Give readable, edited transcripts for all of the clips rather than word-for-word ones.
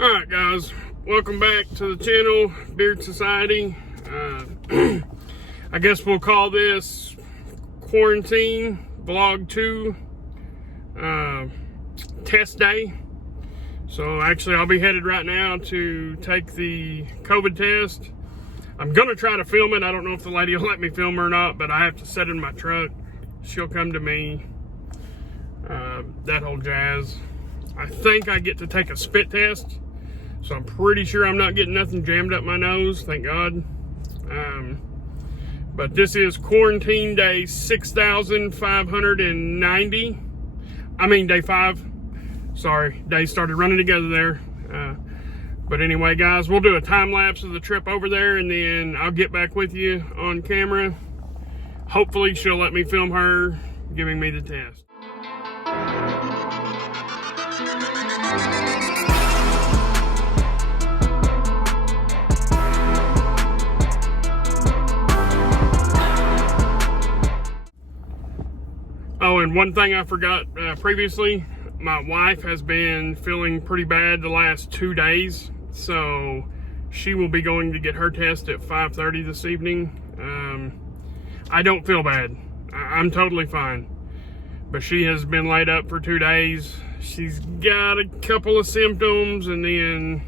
Alright guys, welcome back to the channel, Beard Society. I guess we'll call this Quarantine Vlog 2 Test Day. So actually I'll be headed right now to take the COVID test. I'm gonna try to film it. I don't know if the lady will let me film her or not, but I have to set it in my truck. She'll come to me, that whole jazz. I think I get to take a spit test. So I'm pretty sure I'm not getting nothing jammed up my nose, thank God. But this is quarantine day 6,590. I mean day 5. Sorry, days started running together there. But anyway, guys, we'll do a time lapse of the trip over there, and then I'll get back with you on camera. Hopefully she'll let me film her giving me the test. Oh, and one thing I forgot previously, my wife has been feeling pretty bad the last 2 days, so she will be going to get her test at 5:30 this evening. I don't feel bad. I'm totally fine. But she has been laid up for 2 days. She's got a couple of symptoms, and then,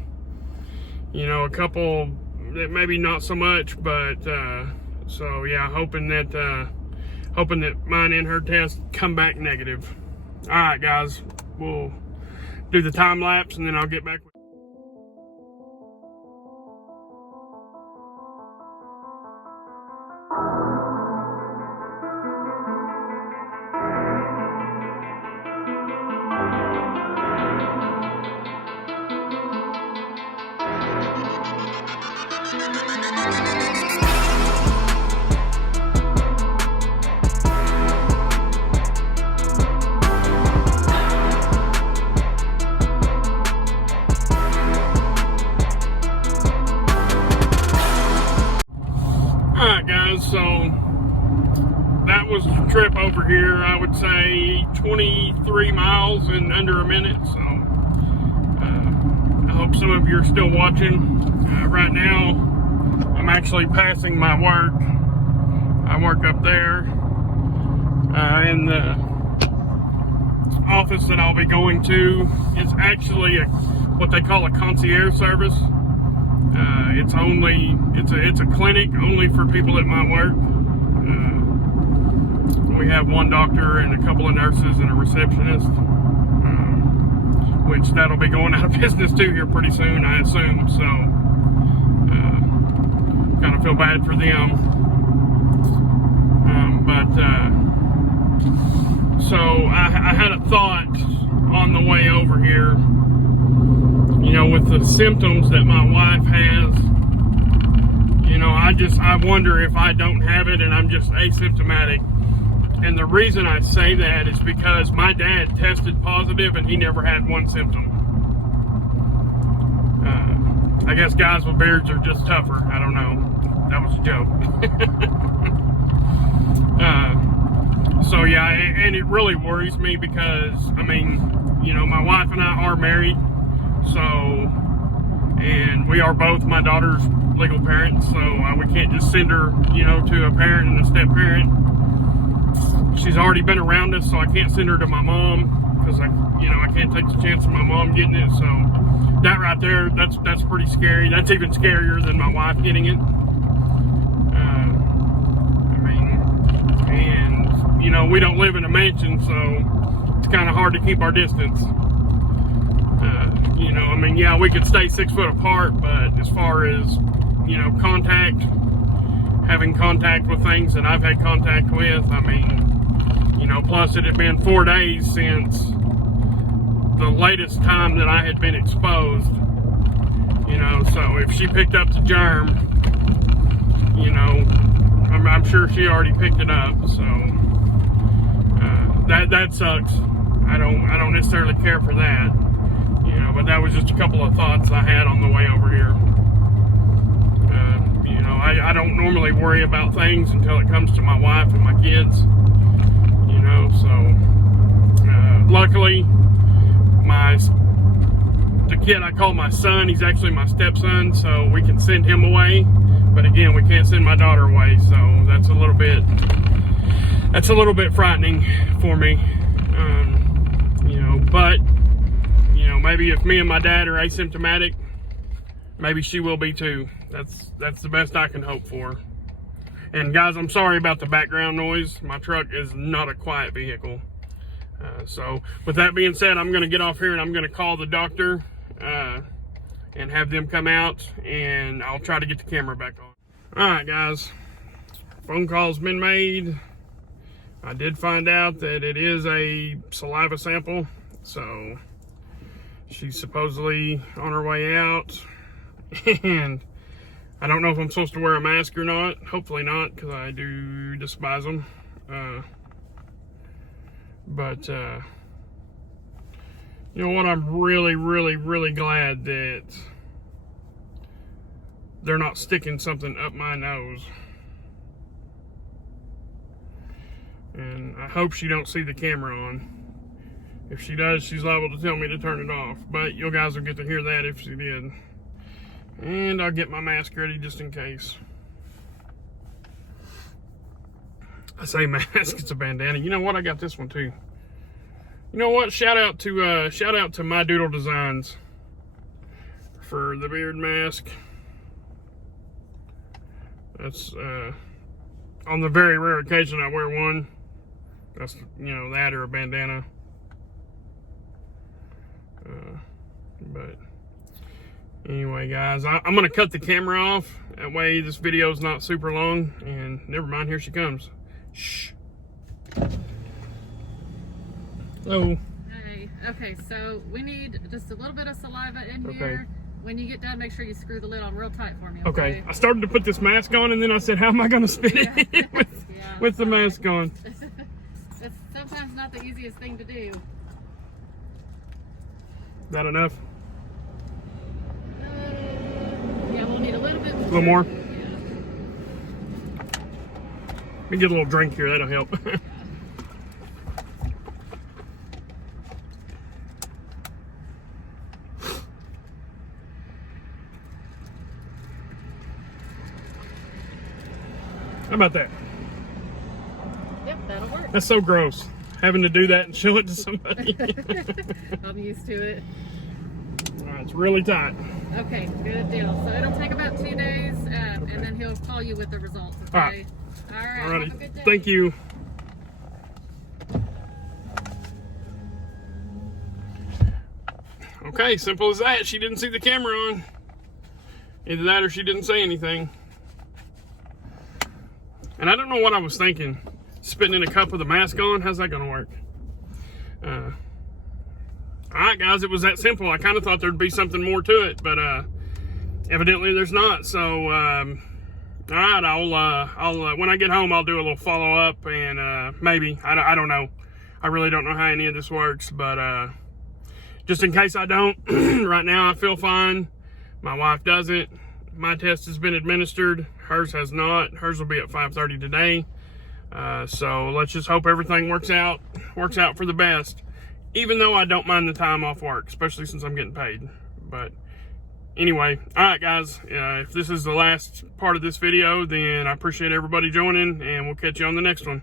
you know, a couple that maybe not so much, but so yeah, hoping that mine and her test come back negative. All right, guys, we'll do the time lapse and then I'll get back with you. So that was the trip over here. I would say 23 miles in under a minute. So I hope some of you are still watching. Right now, I'm actually passing my work. I work up there in the office that I'll be going to. It's actually what they call a concierge service. It's a clinic only for people at my work. We have one doctor and a couple of nurses and a receptionist, which that'll be going out of business too here pretty soon, I assume. So, kind of feel bad for them. So I had a thought on the way over here. You know, with the symptoms that my wife has, you know, I wonder if I don't have it and I'm just asymptomatic. And the reason I say that is because my dad tested positive and he never had one symptom. I guess guys with beards are just tougher. I don't know. That was a joke. So yeah, and it really worries me because, I mean, you know, my wife and I are married. So, and we are both my daughter's legal parents, so we can't just send her, you know, to a parent and a step parent. She's already been around us, so I can't send her to my mom because I can't take the chance of my mom getting it. So that right there, that's pretty scary. That's even scarier than my wife getting it. I mean, and you know, we don't live in a mansion, so it's kind of hard to keep our distance. You know, I mean, yeah, we could stay 6 foot apart, but as far as, you know, having contact with things that I've had contact with, I mean, you know, plus it had been 4 days since the latest time that I had been exposed, you know, so if she picked up the germ, you know, I'm sure she already picked it up, so that sucks. I don't necessarily care for that. You know, but that was just a couple of thoughts I had on the way over here. You know, I don't normally worry about things until it comes to my wife and my kids. You know, so luckily the kid, I call my son. He's actually my stepson, so we can send him away. But again, we can't send my daughter away, so that's a little bit frightening for me. You know, but you know, maybe if me and my dad are asymptomatic, maybe she will be too. That's the best I can hope for. And guys, I'm sorry about the background noise. My truck is not a quiet vehicle. So with that being said, I'm going to get off here and I'm going to call the doctor and have them come out, and I'll try to get the camera back on. All right, guys, phone call's been made. I did find out that it is a saliva sample, so she's supposedly on her way out. And I don't know if I'm supposed to wear a mask or not. Hopefully not, because I do despise them. But you know what? I'm really glad that they're not sticking something up my nose. And I hope she don't see the camera on. If she does, she's liable to tell me to turn it off. But you guys will get to hear that if she did. And I'll get my mask ready just in case. I say mask, it's a bandana. You know what? I got this one too. You know what? Shout out to My Doodle Designs for the beard mask. That's on the very rare occasion I wear one. That's, you know, that or a bandana. But anyway, guys, I'm gonna cut the camera off. That way this video's not super long. And never mind, here she comes. Shh. Hello. Hey, okay, so we need just a little bit of saliva in here. When you get done, make sure you screw the lid on real tight for me, okay? I started to put this mask on, and then I said, how am I gonna spit it in with the mask on? That's sometimes not the easiest thing to do. Is that enough? Yeah, we'll need a little bit more. A little more? Yeah. Let me get a little drink here, that'll help. How about that? Yep, that'll work. That's so gross, having to do that and show it to somebody. I'm used to it. All right, it's really tight. Okay, good deal. So it'll take about 2 days, and then he'll call you with the results, okay? All right. Alrighty. Have a good day. Thank you. Okay, simple as that. She didn't see the camera on. Either that or she didn't say anything. And I don't know what I was thinking. Spitting in a cup with a mask on, how's that gonna work? Alright guys, it was that simple. I kind of thought there'd be something more to it, but evidently there's not. So alright, I'll when I get home I'll do a little follow-up, and maybe, I don't know. I really don't know how any of this works, but just in case I don't, right now I feel fine. My wife doesn't. My test has been administered. Hers has not. Hers will be at 5:30 today. So let's just hope everything works out for the best. Even though I don't mind the time off work, especially since I'm getting paid. But anyway, all right, guys. If this is the last part of this video, then I appreciate everybody joining, and we'll catch you on the next one.